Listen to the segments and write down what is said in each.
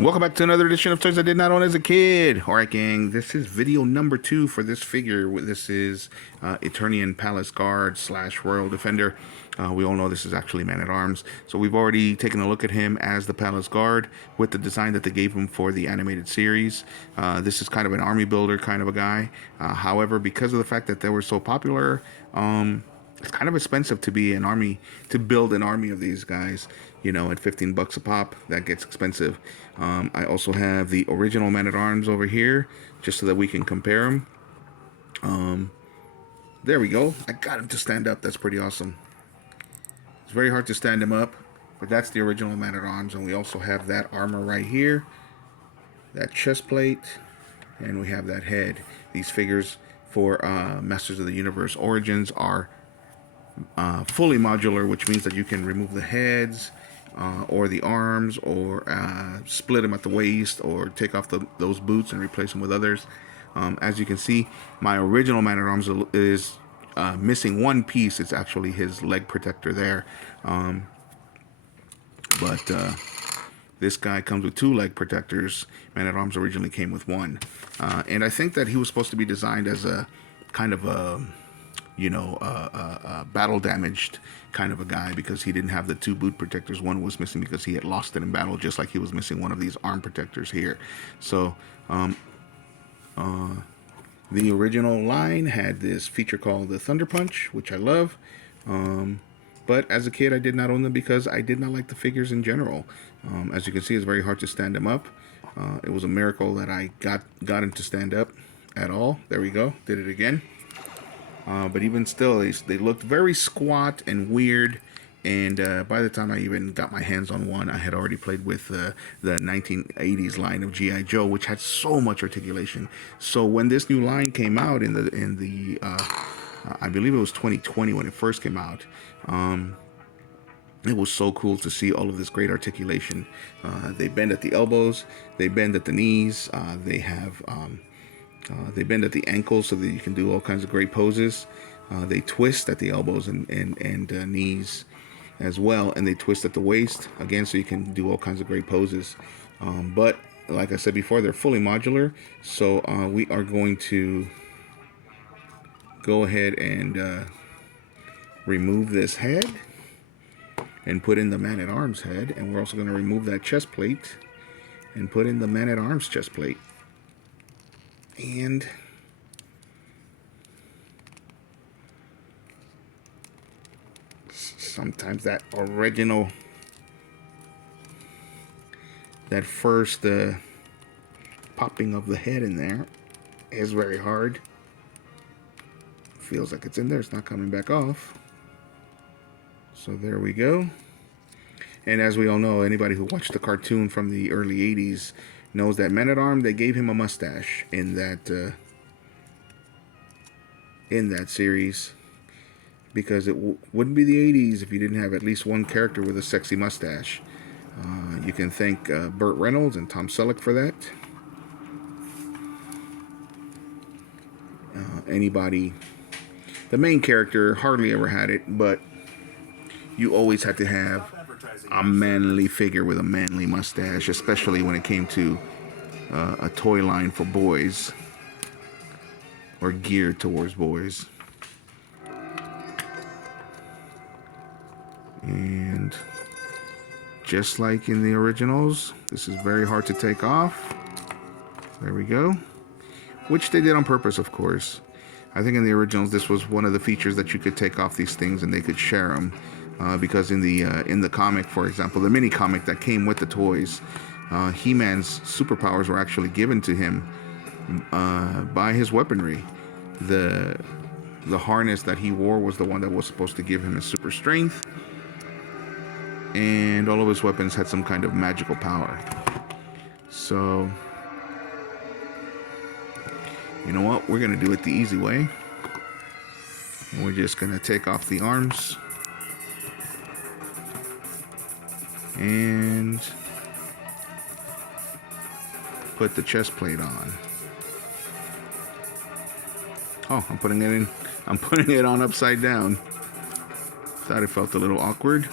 Welcome back to another edition of Toys I Did Not Own as a Kid. Alright, gang, this is video number 2 for this figure. This is Eternian Palace Guard / Royal Defender. We all know this is actually Man-at-Arms. So we've already taken a look at him as the Palace Guard with the design that they gave him for the animated series. This is kind of an army builder kind of a guy. However, because of the fact that they were so popular, it's kind of expensive to be an army, to build an army of these guys. You know, at 15 bucks a pop, that gets expensive. I also have the original Man-at-Arms over here, just so that we can compare them. There we go. I got him to stand up. That's pretty awesome. It's very hard to stand him up, but that's the original Man-at-Arms. And we also have that armor right here, that chest plate, and we have that head. These figures for Masters of the Universe Origins are fully modular, which means that you can remove the heads or the arms, or split them at the waist, or take off those boots and replace them with others. As you can see, my original Man-at-Arms is missing one piece. It's actually his leg protector there. But this guy comes with 2 leg protectors. Man-at-Arms originally came with 1. And I think that he was supposed to be designed as a kind of a, you know, battle damaged kind of a guy, because he didn't have the 2 boot protectors. One was missing because he had lost it in battle, just like he was missing one of these arm protectors here. So the original line had this feature called the Thunder Punch, which I love. But as a kid, I did not own them because I did not like the figures in general. As you can see, it's very hard to stand them up. It was a miracle that I got him to stand up at all. There we go. Did it again. But even still, they looked very squat and weird. And by the time I even got my hands on one, I had already played with the 1980s line of G.I. Joe, which had so much articulation. So when this new line came out in the I believe it was 2020 when it first came out, it was so cool to see all of this great articulation. They bend at the elbows, they bend at the knees, they bend at the ankles so that you can do all kinds of great poses. They twist at the elbows and knees as well, and they twist at the waist again, so you can do all kinds of great poses. But like I said before, they're fully modular, so we are going to go ahead and remove this head and put in the Man-at-Arms head, and we're also going to remove that chest plate and put in the Man-at-Arms chest plate. And sometimes that original, that first popping of the head in there is very hard. Feels like it's in there. It's not coming back off. So there we go. And as we all know, anybody who watched the cartoon from the early 80s knows that Man-at-Arms, they gave him a mustache in that series, because it wouldn't be the 80s if you didn't have at least one character with a sexy mustache. You can thank Burt Reynolds and Tom Selleck for that. Anybody, the main character hardly ever had it, but you always had to have a manly figure with a manly mustache, especially when it came to a toy line for boys or geared towards boys. And just like in the originals, this is very hard to take off. There we go. Which they did on purpose, of course. I think in the originals, this was one of the features that you could take off these things and they could share them. Because in the comic, for example, the mini comic that came with the toys, He-Man's superpowers were actually given to him by his weaponry. The harness that he wore was the one that was supposed to give him his super strength, and all of his weapons had some kind of magical power. So, you know what? We're gonna do it the easy way. We're just gonna take off the arms and put the chest plate on. Oh, I'm putting it on upside down. Thought it felt a little awkward.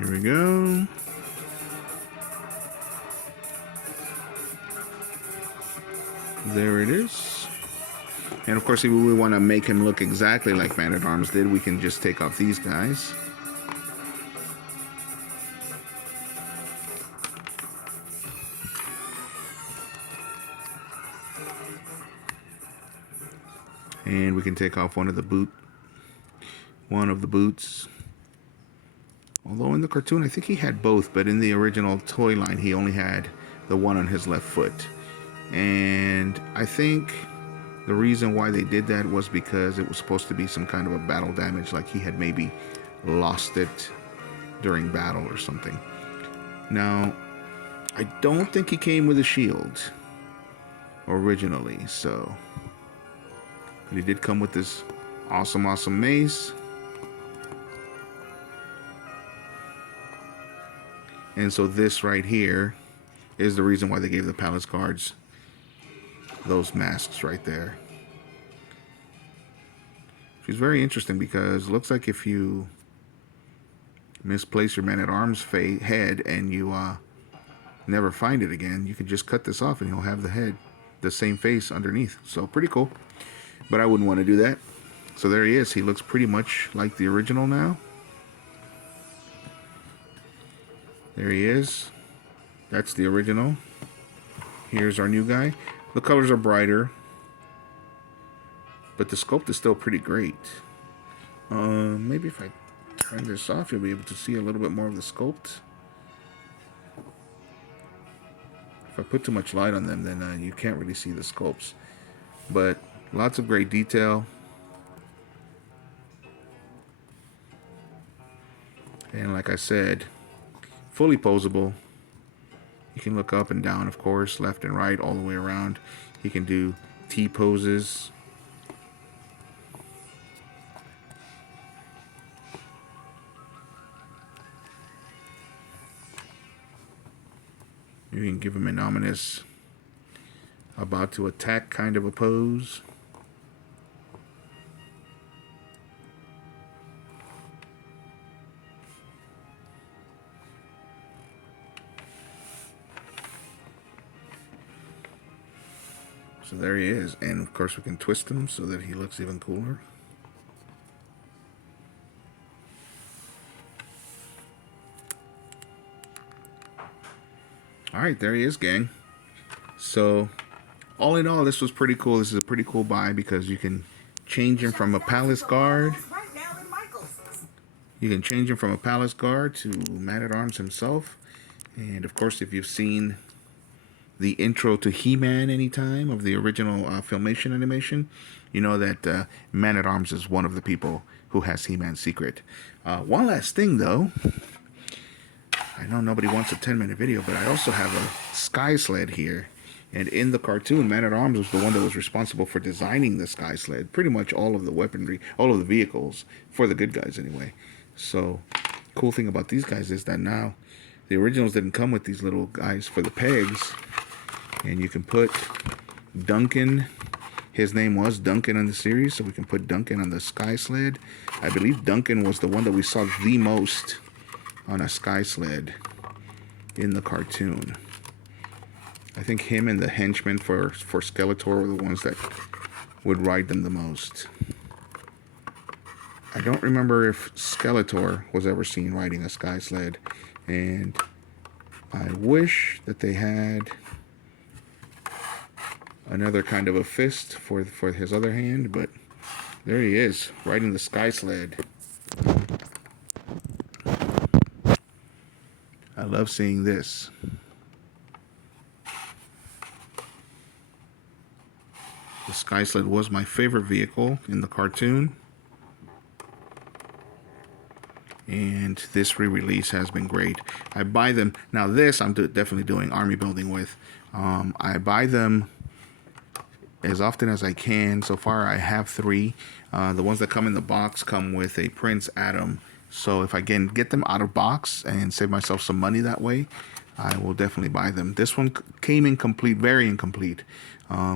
Here we go. There it is. And of course, if we want to make him look exactly like Man-at-Arms did, we can just take off these guys. And we can take off one of the boots. Although in the cartoon, I think he had both, but in the original toy line, he only had the one on his left foot. And I think the reason why they did that was because it was supposed to be some kind of a battle damage, like he had maybe lost it during battle or something. Now, I don't think he came with a shield originally, so... But he did come with this awesome mace. And so this right here is the reason why they gave the palace guards those masks right there. Which is very interesting because it looks like if you misplace your Man-at-Arms head and you never find it again, you can just cut this off and he'll have the same face underneath. So pretty cool. But I wouldn't want to do that. So there he is. He looks pretty much like the original now. There he is. That's the original. Here's our new guy. The colors are brighter, but the sculpt is still pretty great. Maybe if I turn this off, you'll be able to see a little bit more of the sculpt. If I put too much light on them, then you can't really see the sculpts. But lots of great detail. And like I said, fully posable. You can look up and down, of course, left and right, all the way around. You can do T poses. You can give him an ominous about to attack kind of a pose. So there he is, and of course we can twist him so that he looks even cooler. Alright, there he is, gang. So, all in all, this was pretty cool. This is a pretty cool buy because you can change him from a palace guard. You can change him from a palace guard to Man-at-Arms himself. And of course, if you've seen the intro to He-Man anytime of the original Filmation animation, you know that Man-at-Arms is one of the people who has He-Man's secret. One last thing, though. I know nobody wants a 10-minute video, but I also have a Sky Sled here. And in the cartoon, Man-at-Arms was the one that was responsible for designing the Sky Sled. Pretty much all of the weaponry, all of the vehicles, for the good guys anyway. So, cool thing about these guys is that now, the originals didn't come with these little guys for the pegs. And you can put Duncan. His name was Duncan in the series, so we can put Duncan on the Sky Sled. I believe Duncan was the one that we saw the most on a Sky Sled in the cartoon. I think him and the henchmen for Skeletor were the ones that would ride them the most. I don't remember if Skeletor was ever seen riding a Sky Sled, and I wish that they had another kind of a fist for his other hand, but there he is, riding the Sky Sled. I love seeing this. The Sky Sled was my favorite vehicle in the cartoon. And this re-release has been great. I buy them. Now this I'm definitely doing army building with. I buy them as often as I can. So far I have 3. The ones that come in the box come with a Prince Adam. So if I can get them out of box and save myself some money that way, I will definitely buy them. This one came incomplete, very incomplete,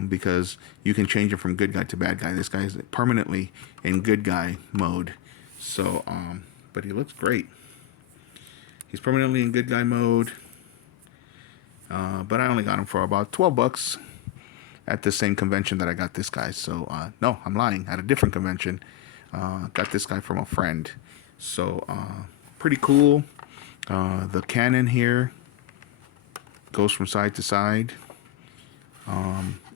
because you can change it from good guy to bad guy. This guy is permanently in good guy mode. So, but he looks great. He's permanently in good guy mode. But I only got him for about 12 bucks at the same convention that I got this guy. So, no, I'm lying. At a different convention. Got this guy from a friend. So, pretty cool. The cannon here goes from side to side.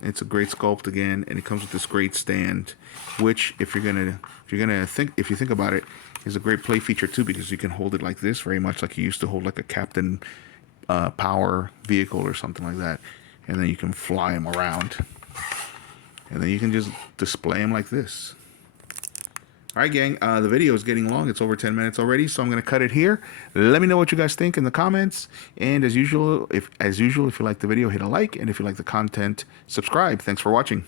It's a great sculpt again, and it comes with this great stand, which if you think about it, is a great play feature too, because you can hold it like this, very much like you used to hold like a Captain Power vehicle or something like that, and then you can fly them around, and then you can just display them like this. All right, gang, the video is getting long. It's over 10 minutes already, so I'm going to cut it here. Let me know what you guys think in the comments. And as usual, if you like the video, hit a like. And if you like the content, subscribe. Thanks for watching.